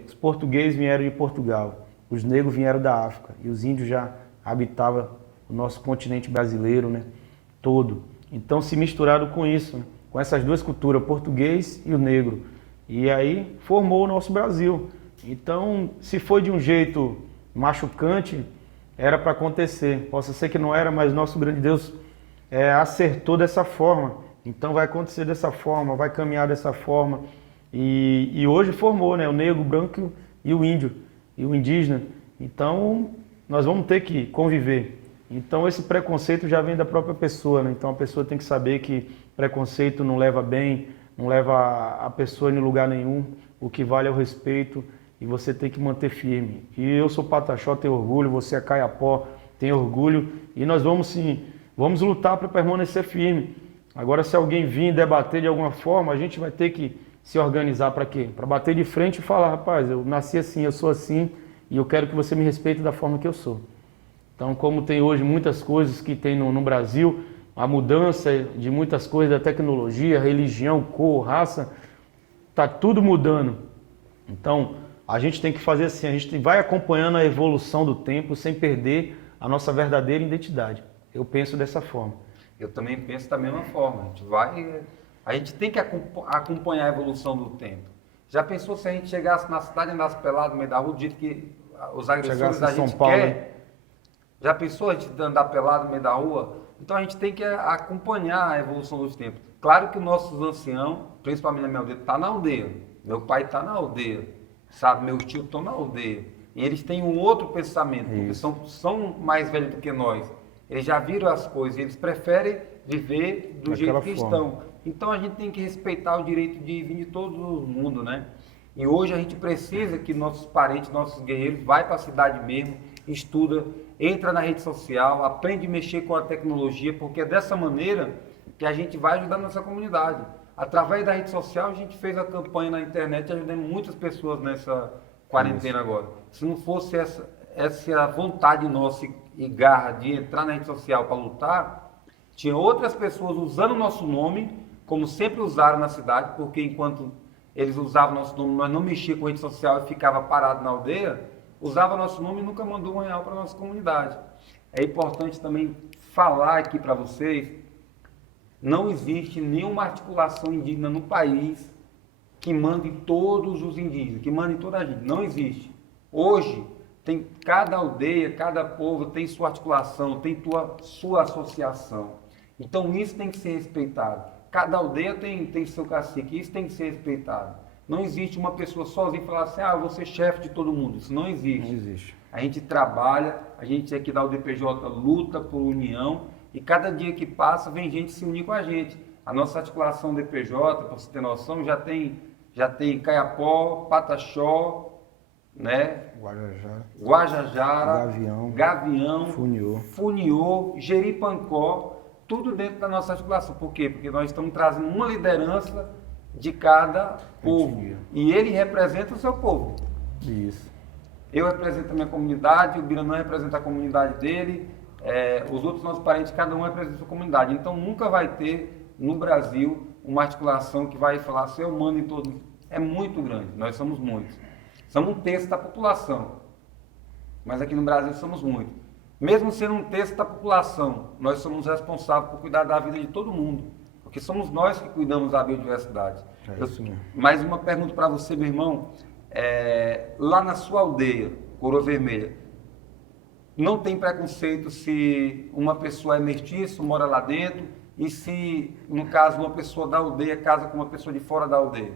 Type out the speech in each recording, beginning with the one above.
Os portugueses vieram de Portugal, os negros vieram da África e os índios já habitavam o nosso continente brasileiro, né, todo. Então se misturaram com isso, né, com essas duas culturas, o português e o negro. E aí formou o nosso Brasil. Então, se foi de um jeito machucante, era para acontecer. Possa ser que não era, mas nosso grande Deus acertou dessa forma. Então vai acontecer dessa forma, vai caminhar dessa forma. E hoje formou, né, o negro, o branco e o índio, e o indígena. Então nós vamos ter que conviver. Então esse preconceito já vem da própria pessoa, né? Então a pessoa tem que saber que preconceito não leva bem, não leva a pessoa em lugar nenhum. O que vale é o respeito e você tem que manter firme. E eu sou Pataxó, tenho orgulho, você é Caiapó, tem orgulho. E nós vamos sim, vamos lutar para permanecer firme. Agora se alguém vir debater de alguma forma, a gente vai ter que se organizar para quê? Para bater de frente e falar, rapaz, eu nasci assim, eu sou assim e eu quero que você me respeite da forma que eu sou. Então, como tem hoje muitas coisas que tem no Brasil, a mudança de muitas coisas da tecnologia, religião, cor, raça, está tudo mudando. Então, a gente tem que fazer assim, a gente vai acompanhando a evolução do tempo sem perder a nossa verdadeira identidade. Eu penso dessa forma. Eu também penso da mesma forma. A gente tem que acompanhar a evolução do tempo. Já pensou se a gente chegasse na cidade e andasse pelado no meio da rua, do jeito que os agressores da gente querem? Já pensou a gente andar pelado no meio da rua? Então a gente tem que acompanhar a evolução dos tempos. Claro que nossos anciãos, principalmente na minha aldeia, estão na aldeia. Meu pai está na aldeia, sabe? Meus tios estão na aldeia. E eles têm um outro pensamento, porque são mais velhos do que nós. Eles já viram as coisas, eles preferem viver do jeito que estão. Então a gente tem que respeitar o direito de vir de todo mundo, né? E hoje a gente precisa que nossos parentes, nossos guerreiros, vai para a cidade mesmo, estuda, entra na rede social, aprende a mexer com a tecnologia, porque é dessa maneira que a gente vai ajudar a nossa comunidade. Através da rede social a gente fez a campanha na internet, ajudando muitas pessoas nessa quarentena agora. Se não fosse essa vontade nossa e garra de entrar na rede social para lutar, tinha outras pessoas usando o nosso nome, como sempre usaram na cidade, porque enquanto eles usavam nosso nome, nós não mexíamos com a rede social e ficava parado na aldeia, usava nosso nome e nunca mandou R$1 para a nossa comunidade. É importante também falar aqui para vocês, não existe nenhuma articulação indígena no país que mande todos os indígenas, que mande toda a gente. Não existe. Hoje, tem cada aldeia, cada povo tem sua articulação, tem sua associação. Então isso tem que ser respeitado. Cada aldeia tem seu cacique, isso tem que ser respeitado. Não existe uma pessoa sozinha e falar assim, eu vou ser chefe de todo mundo. Isso não existe. Não existe. A gente trabalha, a gente aqui da UDPJ luta por união e cada dia que passa vem gente se unir com a gente. A nossa articulação UDPJ, para você ter noção, já tem Caiapó, Pataxó, né? Guajajara, Gavião, Funiô, Jeripancó, tudo dentro da nossa articulação. Por quê? Porque nós estamos trazendo uma liderança de cada povo. E ele representa o seu povo. Isso. Eu represento a minha comunidade, o Biranã representa a comunidade dele, os outros nossos parentes, cada um representa a sua comunidade. Então nunca vai ter no Brasil uma articulação que vai falar assim, eu mando em todo. É muito grande, nós somos muitos. Somos 1/3 da população, mas aqui no Brasil somos muitos. Mesmo sendo 1/3 da população, nós somos responsáveis por cuidar da vida de todo mundo, porque somos nós que cuidamos da biodiversidade. Mais uma pergunta para você, meu irmão. Lá na sua aldeia, Coroa Vermelha, não tem preconceito se uma pessoa é mestiço, mora lá dentro, e se, no caso, uma pessoa da aldeia casa com uma pessoa de fora da aldeia?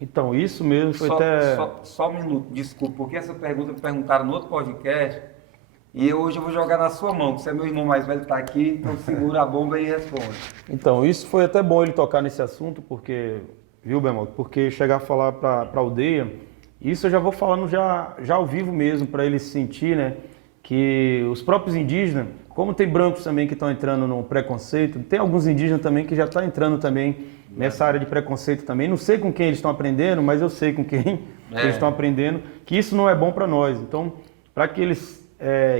Então, isso mesmo foi Só um minuto, desculpa, porque essa pergunta me perguntaram no outro podcast, e hoje eu vou jogar na sua mão, que você é meu irmão mais velho, está aqui, então segura a bomba e responde. Então, isso foi até bom ele tocar nesse assunto, porque, viu, Bemol? Porque chegar a falar para a aldeia, isso eu já vou falando já ao vivo mesmo, para ele sentir, né, que os próprios indígenas, como tem brancos também que estão entrando no preconceito, tem alguns indígenas também que já estão entrando também nessa área de preconceito também. Não sei com quem eles estão aprendendo, mas eu sei com quem eles estão aprendendo, que isso não é bom para nós. Então, para que eles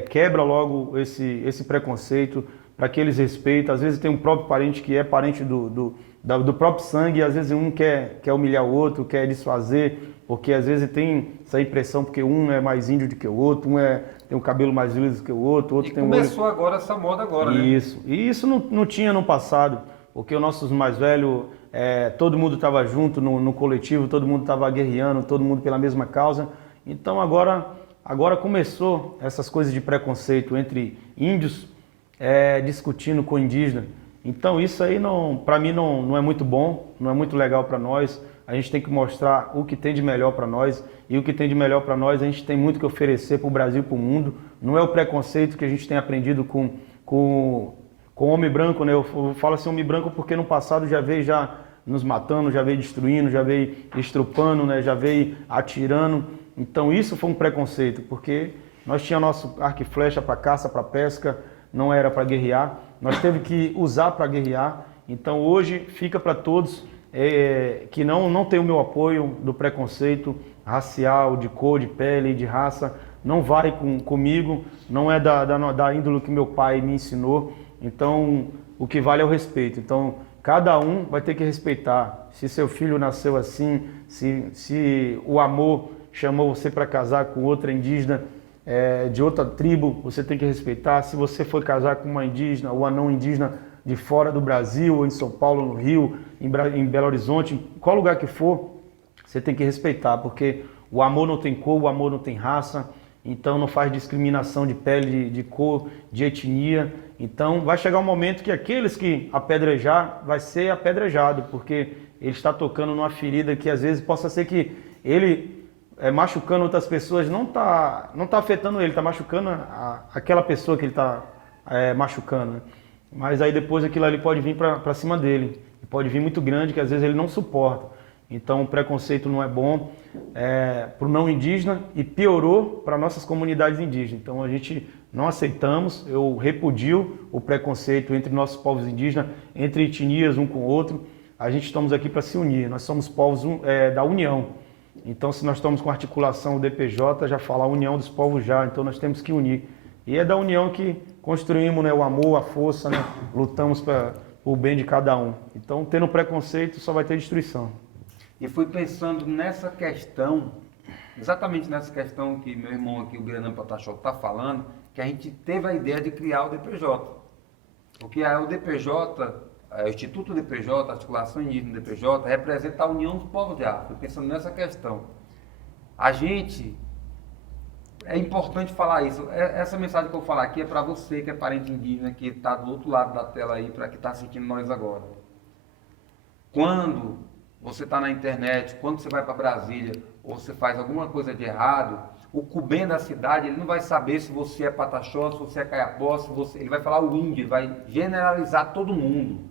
quebram logo esse preconceito, para que eles respeitem. Às vezes tem um próprio parente que é parente do próprio sangue, e às vezes um quer humilhar o outro, quer desfazer, porque às vezes tem essa impressão, porque um é mais índio do que o outro, tem o cabelo mais liso que o outro tem começou agora essa moda agora, né? Isso, e isso não tinha no passado, porque os nossos mais velhos, todo mundo estava junto no coletivo, todo mundo estava guerreando, todo mundo pela mesma causa. Então agora começou essas coisas de preconceito entre índios discutindo com indígena. Então isso aí para mim não é muito bom, não é muito legal para nós. A gente tem que mostrar o que tem de melhor para nós, e o que tem de melhor para nós a gente tem muito que oferecer para o Brasil e para o mundo. Não é o preconceito que a gente tem aprendido com o homem branco, né? Eu falo assim homem branco porque no passado já veio nos matando, já veio destruindo, já veio estrupando, né? Já veio atirando. Então isso foi um preconceito, porque nós tínhamos nosso arco e flecha para caça, para pesca, não era para guerrear. Nós teve que usar para guerrear. Então hoje fica para todos que não tem o meu apoio do preconceito racial, de cor, de pele, de raça. Não vai comigo, não é da índole que meu pai me ensinou. Então o que vale é o respeito. Então cada um vai ter que respeitar. Se seu filho nasceu assim, se o amor chamou você para casar com outra indígena de outra tribo, você tem que respeitar. Se você for casar com uma indígena ou anão indígena de fora do Brasil, ou em São Paulo, no Rio, em Belo Horizonte, em qual lugar que for, você tem que respeitar, porque o amor não tem cor, o amor não tem raça, então não faz discriminação de pele, de cor, de etnia. Então vai chegar um momento que aqueles que apedrejar vai ser apedrejado, porque ele está tocando numa ferida que às vezes possa ser que ele machucando outras pessoas não tá afetando ele, está machucando aquela pessoa que ele está machucando, né? Mas aí depois aquilo ali pode vir para cima dele, pode vir muito grande que às vezes ele não suporta. Então o preconceito não é bom para o não indígena e piorou para nossas comunidades indígenas. Então a gente não aceitamos, eu repudio o preconceito entre nossos povos indígenas, entre etnias um com o outro. A gente estamos aqui para se unir, nós somos povos da união. Então se nós estamos com articulação o DPJ, já fala a união dos povos já, então nós temos que unir. E é da união que construímos, né, o amor, a força, né, lutamos para o bem de cada um. Então, tendo preconceito, só vai ter destruição. E fui pensando nessa questão, exatamente nessa questão que meu irmão aqui, o Guilherme Pataxó, está falando, que a gente teve a ideia de criar o DPJ. Porque o DPJ, o Instituto DPJ, a Articulação Indígena DPJ, representa a união dos povos de África. Pensando nessa questão. É importante falar isso. Essa mensagem que eu vou falar aqui é para você que é parente indígena, que está do outro lado da tela aí, para que está assistindo nós agora. Quando você está na internet, quando você vai para Brasília, ou você faz alguma coisa de errado, o cubem da cidade, ele não vai saber se você é Pataxó, se você é Caiapó, ele vai falar o índio, ele vai generalizar todo mundo.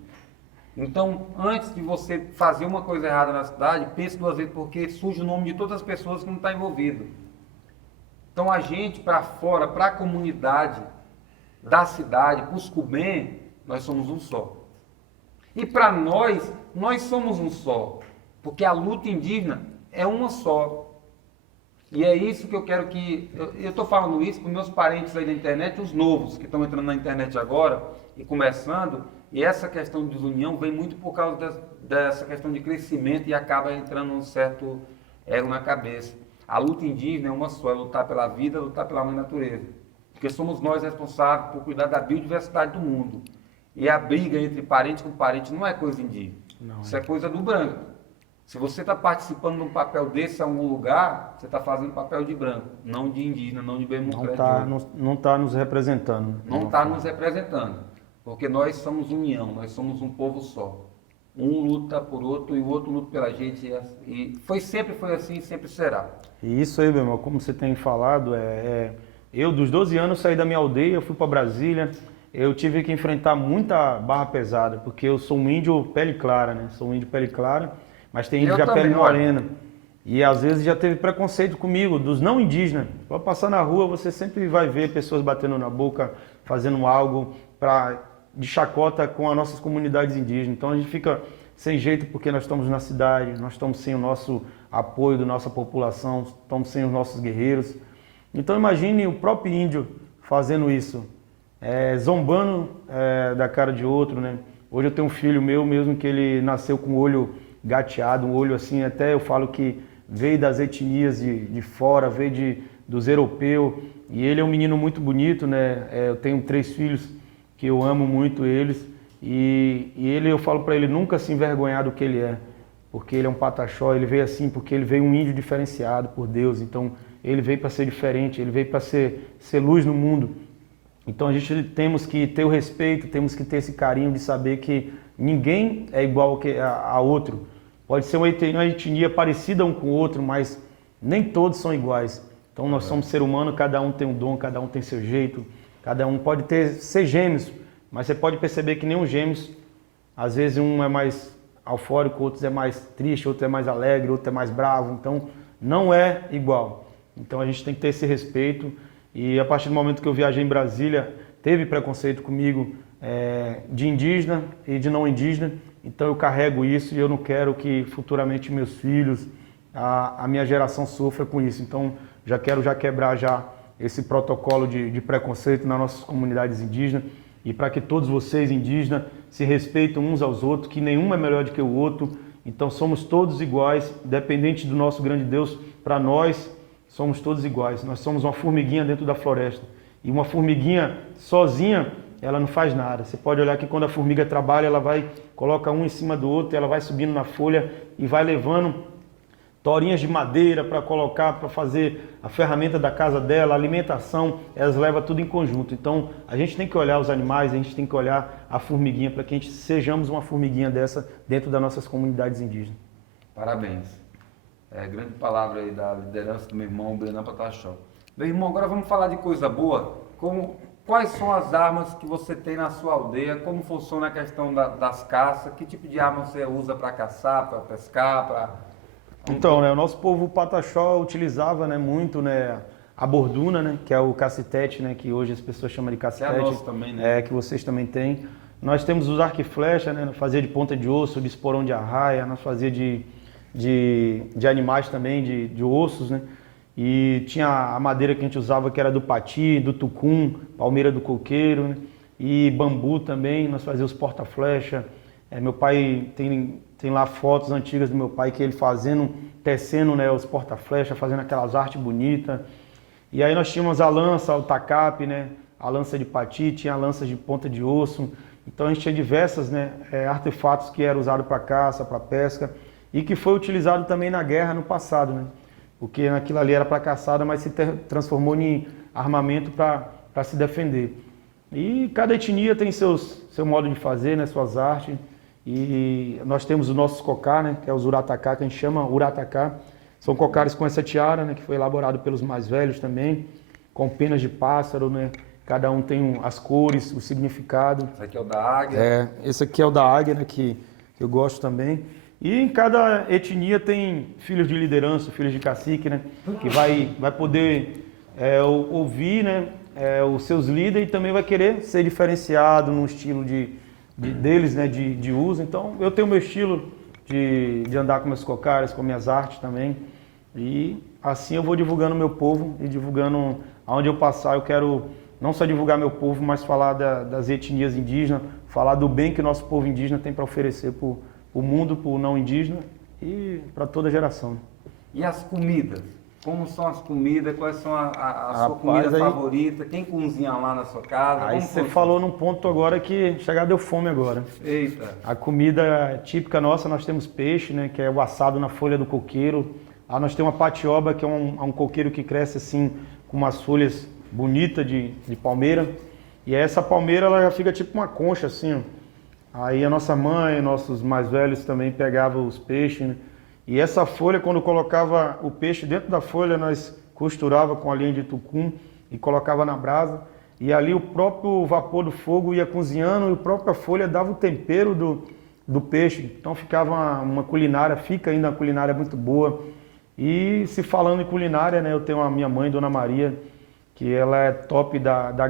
Então, antes de você fazer uma coisa errada na cidade, pense duas vezes, porque surge o nome de todas as pessoas que não estão envolvidas. Então a gente para fora, para a comunidade da cidade, para os cubem, nós somos um só. E para nós somos um só, porque a luta indígena é uma só. E é isso que eu quero que... Eu estou falando isso para os meus parentes aí da internet, os novos que estão entrando na internet agora e começando, e essa questão de desunião vem muito por causa dessa questão de crescimento e acaba entrando um certo ego na cabeça. A luta indígena é uma só, é lutar pela vida, lutar pela mãe natureza. Porque somos nós responsáveis por cuidar da biodiversidade do mundo. E a briga entre parente com parente não é coisa indígena. Isso é coisa do branco. Se você está participando de um papel desse em algum lugar, você está fazendo papel de branco, não de indígena, não de democrata. Não está nos representando. Não está nos representando. Porque nós somos união, nós somos um povo só. Um luta por outro e o outro luta pela gente. E sempre foi assim e sempre será. E isso aí, meu irmão, como você tem falado, eu dos 12 anos saí da minha aldeia, fui para Brasília, eu tive que enfrentar muita barra pesada, porque eu sou um índio pele clara, né? Sou um índio pele clara, mas tem índio de pele morena. E às vezes já teve preconceito comigo, dos não indígenas. Para passar na rua, você sempre vai ver pessoas batendo na boca, fazendo algo de chacota com as nossas comunidades indígenas. Então a gente fica sem jeito porque nós estamos na cidade, nós estamos sem o nosso apoio da nossa população, estamos sem os nossos guerreiros. Então imagine o próprio índio fazendo isso, zombando da cara de outro, né? Hoje eu tenho um filho meu mesmo que ele nasceu com o olho gateado, um olho assim, até eu falo que veio das etnias de fora, veio dos europeus, e ele é um menino muito bonito, né? Eu tenho 3 filhos que eu amo muito eles, e ele, eu falo para ele nunca se envergonhar do que ele é, porque ele é um pataxó, ele veio assim porque ele veio um índio diferenciado por Deus, então ele veio para ser diferente, ele veio para ser luz no mundo. Então a gente temos que ter o respeito, temos que ter esse carinho de saber que ninguém é igual a outro. Pode ser uma etnia parecida um com o outro, mas nem todos são iguais. Então nós somos ser humano, cada um tem um dom, cada um tem seu jeito, cada um pode ser gêmeos, mas você pode perceber que nenhum gêmeos, às vezes um é mais eufórico, outro é mais triste, outro é mais alegre, outro é mais bravo, então não é igual. Então a gente tem que ter esse respeito. E a partir do momento que eu viajei em Brasília, teve preconceito comigo de indígena e de não indígena. Então eu carrego isso e eu não quero que futuramente meus filhos, a minha geração sofra com isso. Então já quero quebrar esse protocolo de preconceito nas nossas comunidades indígenas e para que todos vocês indígenas se respeitem uns aos outros, que nenhum é melhor do que o outro. Então somos todos iguais, independente do nosso grande Deus, para nós somos todos iguais. Nós somos uma formiguinha dentro da floresta. E uma formiguinha sozinha, ela não faz nada. Você pode olhar que quando a formiga trabalha, ela coloca um em cima do outro, ela vai subindo na folha e vai levando torinhas de madeira para colocar, para fazer a ferramenta da casa dela, a alimentação, elas levam tudo em conjunto. Então, a gente tem que olhar os animais, a gente tem que olhar a formiguinha para que a gente sejamos uma formiguinha dessa dentro das nossas comunidades indígenas. Parabéns. Grande palavra aí da liderança do meu irmão, Brenan Pataxó. Meu irmão, agora vamos falar de coisa boa. Quais são as armas que você tem na sua aldeia? Como funciona a questão das caças? Que tipo de arma você usa para caçar, para pescar? Então, né, o nosso povo Pataxó utilizava, né, muito, né, a borduna, né, que é o cacetete, né, que hoje as pessoas chamam de cacetete. Que é nosso também, né? Que vocês também têm. Nós temos os arco e flecha, né, fazia de ponta de osso, de esporão de arraia, nós fazia de animais também, de ossos, né? E tinha a madeira que a gente usava que era do pati, do tucum, palmeira do coqueiro, né? E bambu também, nós fazíamos os porta-flecha. Meu pai tem lá fotos antigas do meu pai que ele tecendo, né, os porta-flecha, fazendo aquelas artes bonitas. E aí nós tínhamos a lança, o tacape, né? A lança de pati, tinha a lança de ponta de osso. Então a gente tinha diversos, né, artefatos que eram usados para caça, para pesca. E que foi utilizado também na guerra no passado, né? Porque naquilo ali era para caçada, mas se transformou em armamento para se defender. E cada etnia tem seu modo de fazer, né? Suas artes. E nós temos os nossos cocá, né? Que é os uratacá, que a gente chama uratacá. São cocares com essa tiara, né? Que foi elaborado pelos mais velhos também, com penas de pássaro, né? Cada um tem as cores, o significado. Esse aqui é o da águia. Esse aqui é o da águia, né? Que eu gosto também. E em cada etnia tem filhos de liderança, filhos de cacique, né? Que vai poder ouvir, né? Os seus líderes e também vai querer ser diferenciado no estilo deles, né? De uso. Então eu tenho o meu estilo de andar com meus cocares, com minhas artes também. E assim eu vou divulgando meu povo e divulgando aonde eu passar. Eu quero não só divulgar meu povo, mas falar das etnias indígenas, falar do bem que o nosso povo indígena tem para oferecer para o mundo, para o não indígena e para toda a geração. E as comidas? Como são as comidas? Quais são a sua comida favorita? Quem cozinha lá na sua casa? Aí você falou num ponto agora que deu fome agora. Eita! A comida típica nossa, nós temos peixe, né, que é o assado na folha do coqueiro. Lá nós temos uma patioba, que é um coqueiro que cresce assim com umas folhas bonitas de palmeira. E essa palmeira ela já fica tipo uma concha assim, ó. Aí a nossa mãe, nossos mais velhos também pegavam os peixes, né? E essa folha, quando colocava o peixe dentro da folha, nós costurava com a linha de tucum e colocava na brasa. E ali o próprio vapor do fogo ia cozinhando e a própria folha dava o tempero do peixe. Então ficava uma culinária, fica ainda uma culinária muito boa. E se falando em culinária, né, eu tenho a minha mãe, Dona Maria, que ela é top da